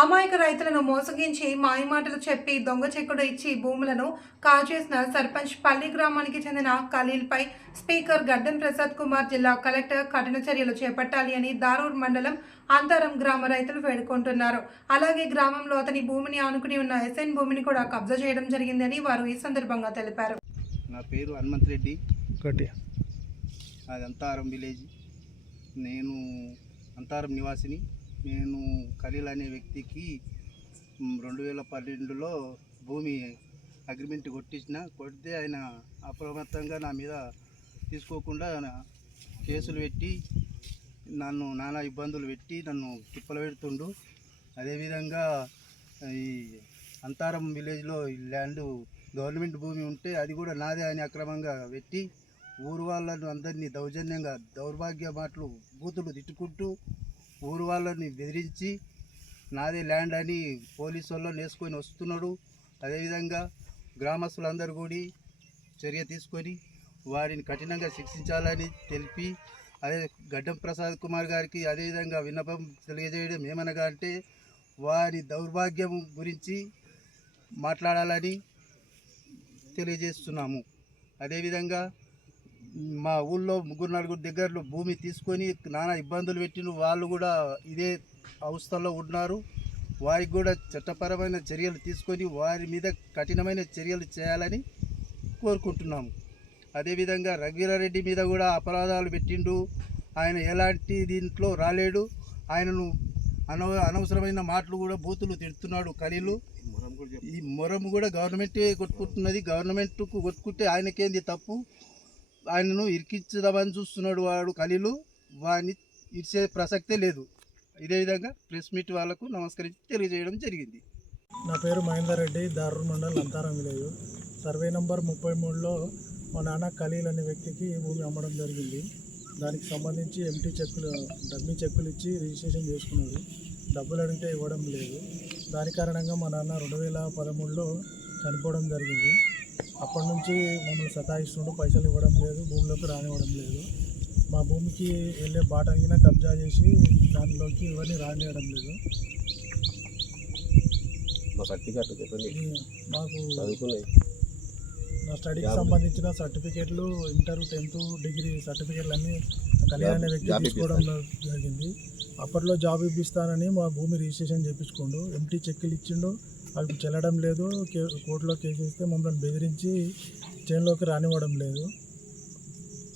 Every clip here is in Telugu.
అమాయక రైతులను మోసగించి మాయమాటలు చెప్పి దొంగ చెక్కుడు ఇచ్చి భూములను కాజేసిన సర్పంచ్ పల్లి గ్రామానికి చెందిన ఖలీల్పై స్పీకర్ గడ్డం ప్రసాద్ కుమార్ జిల్లా కలెక్టర్ కఠిన చర్యలు చేపట్టాలి అని దారూర్ మండలం అంతరం గ్రామ రైతులు వేడుకుంటున్నారు. అలాగే గ్రామంలో అతని భూమిని ఆనుకుని ఉన్న ఎస్ఎన్ భూమిని కూడా కబ్జా చేయడం జరిగిందని వారు ఈ సందర్భంగా తెలిపారు. నా పేరు హనుమంత్ రెడ్డి. ఒకటి అది అంతారం విలేజ్. నేను అంతారం నివాసిని. నేను ఖలీల్ అనే వ్యక్తికి రెండు వేల పన్నెండులో భూమి అగ్రిమెంట్ కొట్టించిన కొడితే ఆయన అప్రమత్తంగా నా మీద తీసుకోకుండా కేసులు పెట్టి నన్ను నానా ఇబ్బందులు పెట్టి నన్ను తిప్పలు పెడుతుండు. అదేవిధంగా ఈ అంతారం విలేజ్లో ల్యాండ్ గవర్నమెంట్ భూమి ఉంటే అది కూడా నాదే అని అక్రమంగా పెట్టి ఊరు వాళ్ళను అందరినీ దౌర్జన్యంగా దౌర్భాగ్య మాటలు బూతులు తిట్టుకుంటూ ఊరు వాళ్ళని బెదిరించి నాదే ల్యాండ్ అని పోలీసు వాళ్ళని వేసుకొని వస్తున్నాడు. అదేవిధంగా గ్రామస్తులందరూ కూడి చర్య తీసుకొని వారిని కఠినంగా శిక్షించాలని తెలిపి అదే గడ్డం ప్రసాద్ కుమార్ గారికి అదేవిధంగా విన్నపం తెలియజేయడం ఏమనగా అంటే వారి దౌర్భాగ్యం గురించి మాట్లాడాలని తెలియజేస్తున్నాము. అదేవిధంగా మా ఊళ్ళో ముగ్గురు నలుగురు దగ్గరలో భూమి తీసుకొని నానా ఇబ్బందులు పెట్టిన వాళ్ళు కూడా ఇదే అవస్థలో ఉన్నారు. వారికి కూడా చట్టపరమైన చర్యలు తీసుకొని వారి మీద కఠినమైన చర్యలు చేయాలని కోరుకుంటున్నాము. అదేవిధంగా రఘువీరారెడ్డి మీద కూడా అపరాధాలు పెట్టిండు ఆయన ఎలాంటి దీంట్లో రాలేడు. ఆయనను అనవ అనవసరమైన మాటలు కూడా బూతులు తిడుతున్నాడు ఖలీలు. ఈ మొరం కూడా గవర్నమెంటే కొట్టుకుంటున్నది. గవర్నమెంట్కు కొట్టుకుంటే ఆయనకేంది తప్పు? ఆయనను ఇరికించదామని చూస్తున్నాడు వాడు ఖలీలు. వాడిని ఇచ్చే ప్రసక్తే లేదు. ఇదే విధంగా ప్రెస్ మీట్ వాళ్ళకు నమస్కరించి తెలియజేయడం జరిగింది. నా పేరు Mahender Reddy Darur mandal Antharam village survey number ముప్పై మూడులో మా నాన్న ఖలీల్ అనే వ్యక్తికి భూమి అమ్మడం జరిగింది. దానికి సంబంధించి ఎంటీ చెక్కులు డమ్మీ చెక్కులు ఇచ్చి రిజిస్ట్రేషన్ చేసుకున్నాడు. డబ్బులు అడిగితే ఇవ్వడం లేదు. దాని కారణంగా మా నాన్న రెండు వేల పదమూడులో చనిపోవడం జరిగింది. అప్పటి నుంచి మమ్మల్ని సతాయిస్తుండు పైసలు ఇవ్వడం లేదు భూమిలోకి రానివ్వడం లేదు. మా భూమికి వెళ్ళే బాట అయినా కబ్జా చేసి దానిలోకి ఎవరిని రానివ్వడం లేదు. మా సర్టిఫికెట్ చెప్పండి. మాకు చదువుకున్నాయి. నా స్టడీకి సంబంధించిన సర్టిఫికేట్లు ఇంటర్ టెన్త్ డిగ్రీ సర్టిఫికేట్లు అన్నీ కళ్యాణ్ అనే వ్యక్తి తీసుకోవడం జరిగింది. అప్పట్లో జాబ్ ఇప్పిస్తానని మా భూమి రిజిస్ట్రేషన్ చేయించుకోండు ఎంటీ చెక్కులు ఇచ్చిండు. అవి చెల్లడం లేదు. కే- కోర్టులో కేసు ఇస్తే మమ్మల్ని బెదిరించి చైన్లోకి రానివ్వడం లేదు.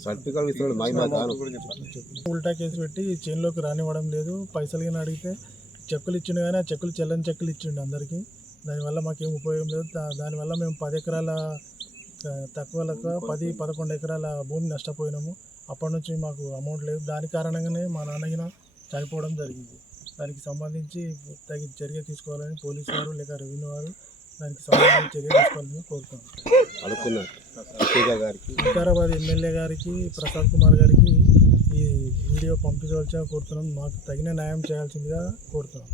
సర్టిఫికెట్ ఇస్తున్నాడు మై మా దానం ఉల్టా కేసు పెట్టి చైన్లోకి రానివ్వడం లేదు. పైసలు కానీ అడిగితే చెక్కులు ఇచ్చిండు కానీ ఆ చెక్కులు చెల్లని చెక్కులు ఇచ్చిండు అందరికీ. దానివల్ల మాకేం ఉపయోగం లేదు. దానివల్ల మేము పది ఎకరాల ఆ, తక్కువ లెక్క పది పదకొండు ఎకరాల భూమి నష్టపోయినాము. అప్పటి నుంచి మాకు అమౌంట్ లేదు దాని కారణంగానే మా నాన్నగిన చనిపోవడం జరిగింది. దానికి సంబంధించి తగిన చర్య తీసుకోవాలని పోలీసు వారు లేక రెవెన్యూ వారు దానికి సంబంధించి చర్య తీసుకోవాలని కోరుతున్నాం. వికారాబాద్ ఎమ్మెల్యే గారికి ప్రసాద్ కుమార్ గారికి ఈ వీడియో పంపించవలసిన కోరుతున్నాం. మాకు తగిన న్యాయం చేయాల్సిందిగా కోరుతున్నాం.